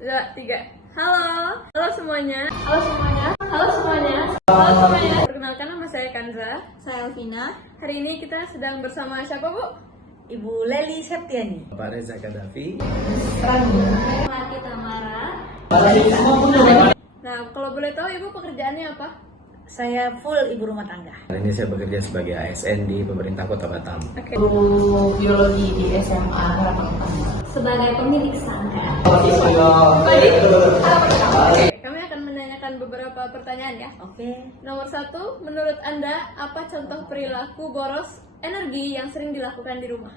2, 3. Halo. Halo semuanya. Halo semuanya. Halo semuanya. Halo semuanya. Perkenalkan, nama saya Kanza. Saya Elvina. Hari ini kita sedang bersama siapa, Bu? Ibu Leli Septiani. Pak Reza Kadafi. Mati Tamara. Nah, kalau boleh tahu Ibu pekerjaannya apa? Saya full ibu rumah tangga. Hari ini saya bekerja sebagai ASN di pemerintah Kota Batam. Oke. Guru biologi di SMA Harapan Utama. Sebagai pemilik sanggar. Oke, kami akan menanyakan beberapa pertanyaan ya. Oke. Nomor 1, menurut Anda apa contoh perilaku boros energi yang sering dilakukan di rumah?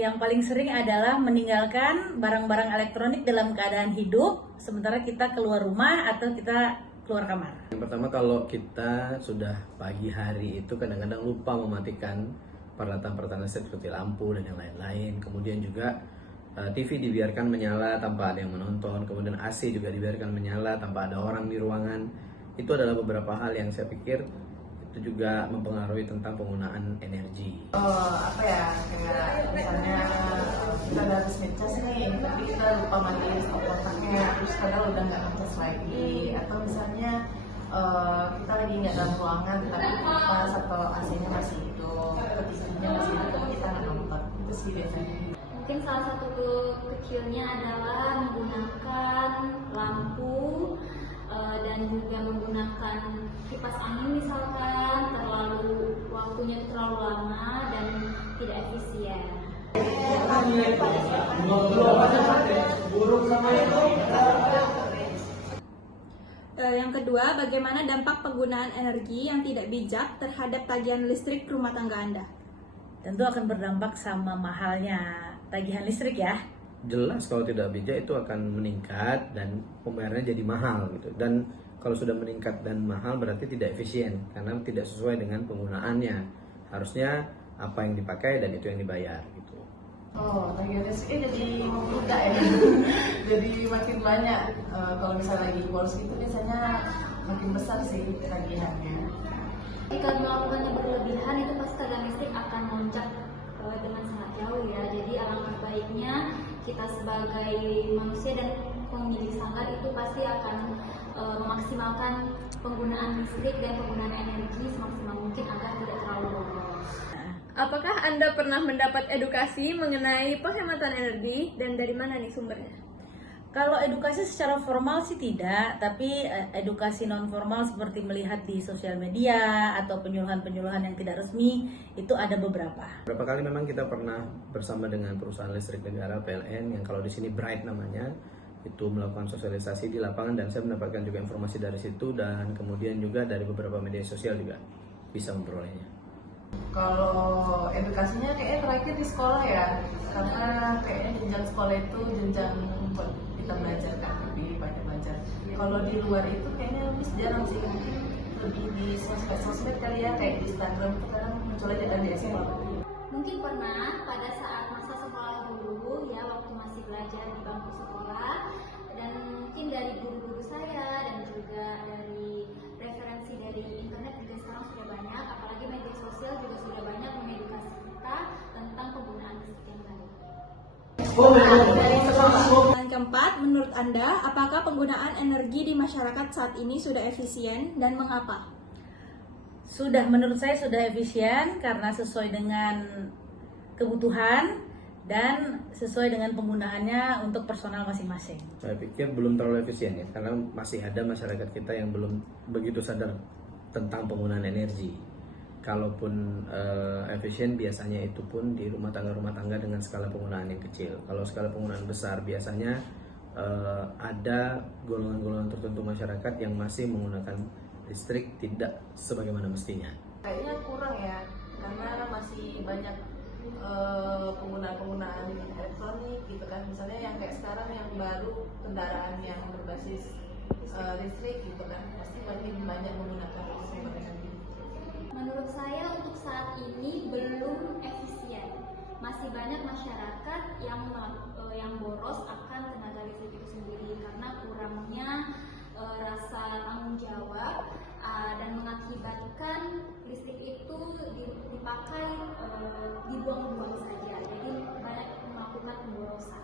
Yang paling sering adalah meninggalkan barang-barang elektronik dalam keadaan hidup, sementara kita keluar rumah atau kita keluar kamar. Yang pertama, kalau kita sudah pagi hari itu kadang-kadang lupa mematikan peralatan-peralatan listrik seperti lampu dan yang lain-lain. Kemudian juga TV dibiarkan menyala tanpa ada yang menonton. Kemudian AC juga dibiarkan menyala tanpa ada orang di ruangan. Itu adalah beberapa hal yang saya pikir itu juga mempengaruhi tentang penggunaan energi. Apa ya, kayak misalnya kita udah habis ngecas nih, tapi kita lupa matiin stop kontaknya, terus kadang udah nggak ngecas lagi, atau misalnya kita lagi nggak dalam ruangan tapi kipas atau AC-nya masih hidup, atau TV-nya masih hidup tapi kita nggak nonton, itu sih biasanya. Mungkin salah satu kecilnya adalah menggunakan lampu dan juga menggunakan kipas angin misalkan, waktunya terlalu lama dan tidak efisien. Yang kedua, bagaimana dampak penggunaan energi yang tidak bijak terhadap tagihan listrik rumah tangga Anda? Tentu akan berdampak sama mahalnya tagihan listrik ya. Jelas kalau tidak bijak itu akan meningkat dan pembayarannya jadi mahal gitu. Dan kalau sudah meningkat dan mahal berarti tidak efisien karena tidak sesuai dengan penggunaannya. Harusnya apa yang dipakai dan itu yang dibayar gitu. Tagihan listriknya jadi membludak ya, jadi makin banyak. Kalau misalnya lagi boros itu biasanya makin besar sih tagihannya. Jika melakukannya berlebihan itu pasti tagihan listrik akan melonjak dengan sangat jauh ya. Jadi alangkah baiknya kita sebagai manusia dan pemilik sanggar itu pasti akan memaksimalkan penggunaan listrik dan penggunaan energi semaksimal mungkin agar tidak terlalu boros. Apakah Anda pernah mendapat edukasi mengenai penghematan energi dan dari mana nih sumbernya? Kalau edukasi secara formal sih tidak, tapi edukasi non formal seperti melihat di sosial media atau penyuluhan-penyuluhan yang tidak resmi itu ada beberapa. Beberapa kali memang kita pernah bersama dengan perusahaan listrik negara PLN yang kalau di sini Bright namanya, itu melakukan sosialisasi di lapangan dan saya mendapatkan juga informasi dari situ dan kemudian juga dari beberapa media sosial juga bisa memperolehnya. Kalau edukasinya kayaknya terakhir di sekolah ya, karena kayaknya jenjang sekolah itu jenjang buat kita belajar kan, lebih banyak belajar. Kalau di luar itu kayaknya lebih jarang sih, lebih di sosmed kali ya, kayak di Instagram sekarang muncul aja ada di sekolah. Mungkin pernah pada saat masa sekolah dulu ya, waktu masih belajar di bangku sekolah, dan mungkin dari guru-guru saya dan juga dari referensi dari internet juga sekarang sudah banyak, apalagi media sosial juga sudah banyak mengedukasi kita tentang penggunaan listrik yang baik. Yang keempat, menurut Anda, apakah penggunaan energi di masyarakat saat ini sudah efisien dan mengapa? Sudah, menurut saya sudah efisien karena sesuai dengan kebutuhan dan sesuai dengan penggunaannya untuk personal masing-masing. Saya pikir belum terlalu efisien ya, karena masih ada masyarakat kita yang belum begitu sadar tentang penggunaan energi. Kalaupun efisien biasanya itu pun di rumah tangga dengan skala penggunaan yang kecil. Kalau skala penggunaan besar biasanya ada golongan-golongan tertentu masyarakat yang masih menggunakan listrik tidak sebagaimana mestinya. Kayaknya kurang ya, karena masih banyak penggunaan elektronik gitu kan, misalnya yang kayak sekarang yang baru kendaraan yang berbasis listrik gitu kan, pasti makin banyak menggunakan sumber energi. Menurut saya untuk saat ini belum efisien. Masih banyak masyarakat yang boros akan tenaga listrik itu sendiri karena kurangnya rasa tanggung jawab dan mengakibatkan listrik itu dipakai dibuang-buang saja. Jadi banyak melakukan pemborosan.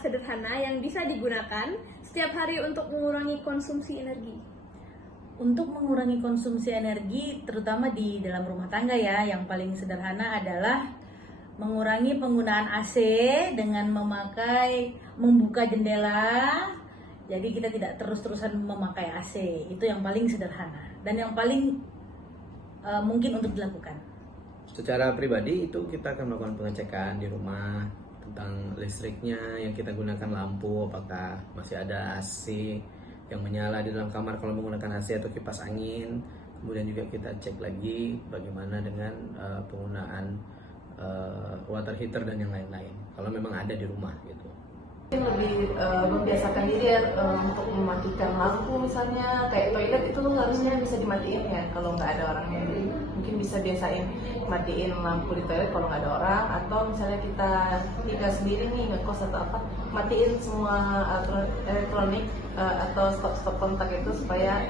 sederhana yang bisa digunakan setiap hari untuk mengurangi konsumsi energi? Untuk mengurangi konsumsi energi, terutama di dalam rumah tangga ya, yang paling sederhana adalah mengurangi penggunaan AC dengan membuka jendela. Jadi kita tidak terus-terusan memakai AC. Itu yang paling sederhana dan yang paling mungkin untuk dilakukan. Secara pribadi itu kita akan melakukan pengecekan di rumah tentang listriknya yang kita gunakan, lampu apakah masih ada AC yang menyala di dalam kamar kalau menggunakan AC atau kipas angin. Kemudian juga kita cek lagi bagaimana dengan penggunaan water heater dan yang lain-lain kalau memang ada di rumah gitu. Lebih membiasakan diri ya untuk mematikan lampu misalnya, kayak toilet itu harusnya bisa dimatiin ya kalau nggak ada orangnya. Jadi mungkin bisa biasain matiin lampu di toilet kalau nggak ada orang, atau misalnya kita tinggal sendiri nih ngekos atau apa, matiin semua elektronik atau stop kontak itu supaya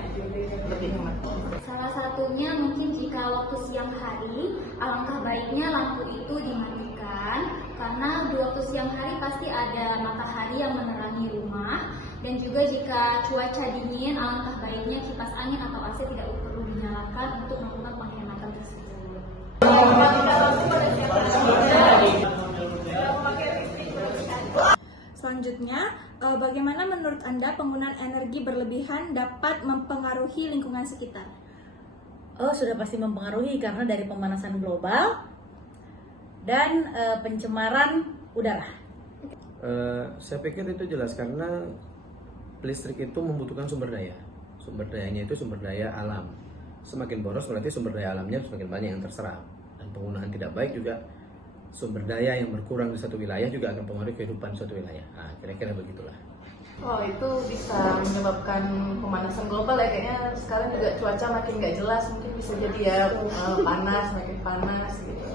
lebih hemat. Salah satunya mungkin jika waktu siang hari, alangkah baiknya lampu itu dimatikan karena di waktu siang hari pasti ada matahari yang menerangi rumah, dan juga jika cuaca dingin, alangkah baiknya kipas angin atau AC tidak perlu dinyalakan untuk melakukan penghematan tersebut. Selanjutnya, bagaimana menurut Anda penggunaan energi berlebihan dapat mempengaruhi lingkungan sekitar? Oh, sudah pasti mempengaruhi karena dari pemanasan global dan pencemaran udara. Saya pikir itu jelas karena listrik itu membutuhkan sumber daya. Sumber dayanya itu sumber daya alam. Semakin boros berarti sumber daya alamnya semakin banyak yang terserap. Dan penggunaan tidak baik juga, sumber daya yang berkurang di satu wilayah juga akan mempengaruhi kehidupan suatu wilayah. Nah, kira-kira begitulah. Oh, itu bisa menyebabkan pemanasan global ya, kayaknya sekarang juga cuaca makin nggak jelas, mungkin bisa jadi ya panas, makin panas gitu.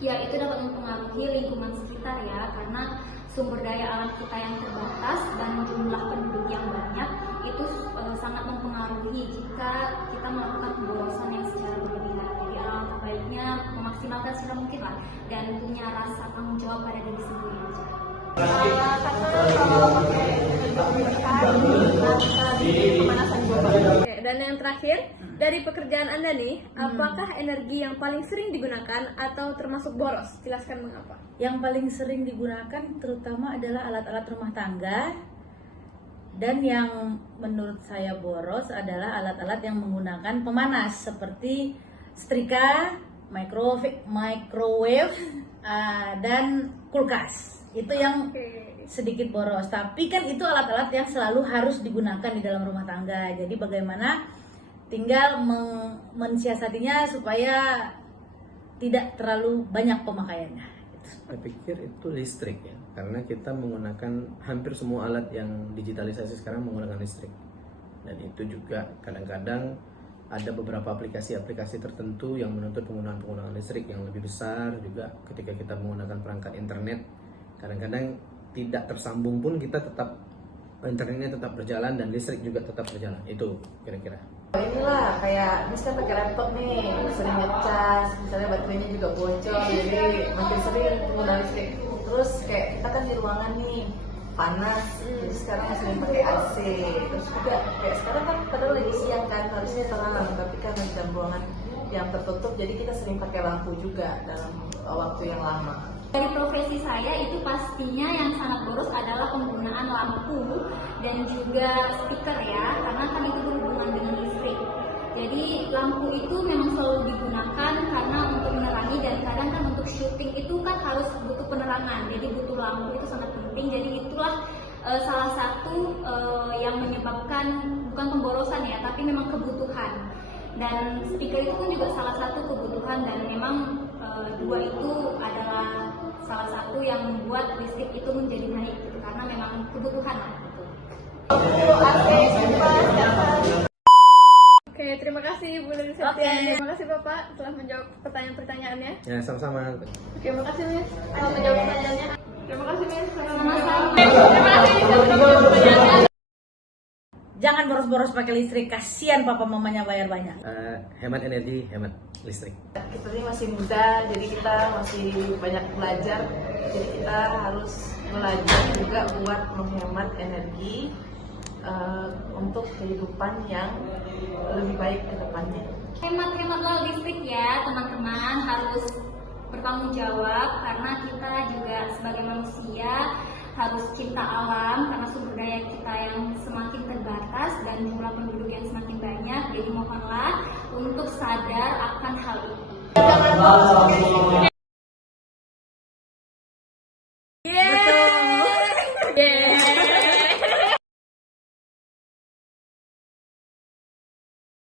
Ya, itu dapat mempengaruhi lingkungan sekitar ya, karena sumber daya alam kita yang terbatas dan jumlah penduduk yang banyak itu sangat mempengaruhi jika kita melakukan pemborosan yang secara berlebihan. Jadi alangkah baiknya memaksimalkan sebisa mungkin lah dan punya rasa tanggung jawab pada diri sendiri aja. Oke, dan yang terakhir, dari pekerjaan Anda nih, apakah energi yang paling sering digunakan atau termasuk boros? Jelaskan mengapa. Yang paling sering digunakan terutama adalah alat-alat rumah tangga, dan yang menurut saya boros adalah alat-alat yang menggunakan pemanas seperti setrika, microwave, dan kulkas. Itu yang sedikit boros, tapi kan itu alat-alat yang selalu harus digunakan di dalam rumah tangga. Jadi bagaimana tinggal mensiasatinya supaya tidak terlalu banyak pemakaiannya. Saya pikir itu listrik ya, karena kita menggunakan hampir semua alat yang digitalisasi sekarang menggunakan listrik. Dan itu juga kadang-kadang ada beberapa aplikasi-aplikasi tertentu yang menuntut penggunaan listrik yang lebih besar. Juga ketika kita menggunakan perangkat internet, kadang-kadang tidak tersambung pun kita tetap, internetnya tetap berjalan dan listrik juga tetap berjalan. Itu kira-kira. Inilah kayak misalnya pakai laptop nih, sering ngecas, misalnya baterainya juga bocor, jadi makin sering penggunaan listrik. Terus kayak kita kan di ruangan nih panas, jadi sekarang sering pakai AC. Terus juga kayak sekarang kan padahal lagi siang kan, harusnya terang, tapi karena dalam ruangan yang tertutup, jadi kita sering pakai lampu juga dalam waktu yang lama. Dari profesi saya itu pastinya yang sangat boros adalah penggunaan lampu dan juga speaker ya, karena kan itu berhubungan dengan listrik. Jadi lampu itu memang selalu digunakan karena untuk menerangi, dan kadang kan untuk syuting itu kan harus butuh penerangan, jadi butuh lampu itu sangat penting. Jadi itulah salah satu yang menyebabkan bukan pemborosan ya, tapi memang kebutuhan. Dan speaker itu pun juga salah satu kebutuhan, dan memang dua itu adalah salah satu yang membuat listrik itu menjadi naik gitu, karena memang kebutuhan lah gitu. Oke, terima kasih Bu Lili Septian. Terima kasih Bapak telah menjawab pertanyaan-pertanyaannya. Ya, sama-sama. Oke, terima kasih Miss telah menjawab pertanyaannya. Terima kasih Miss. Sama-sama. Terima kasih sudah menjawab pertanyaannya. Jangan boros-boros pakai listrik, kasihan papa mamanya bayar banyak. Hemat energi, hemat listrik. Kita ini masih muda, jadi kita masih banyak belajar, jadi kita harus belajar juga buat menghemat energi untuk kehidupan yang lebih baik ke depannya. Hemat-hematlah listrik ya teman-teman, harus bertanggung jawab karena kita juga sebagai manusia harus cinta alam karena sumber daya kita yang semakin terbatas dan jumlah penduduk yang semakin banyak. Jadi mohonlah untuk sadar akan hal itu.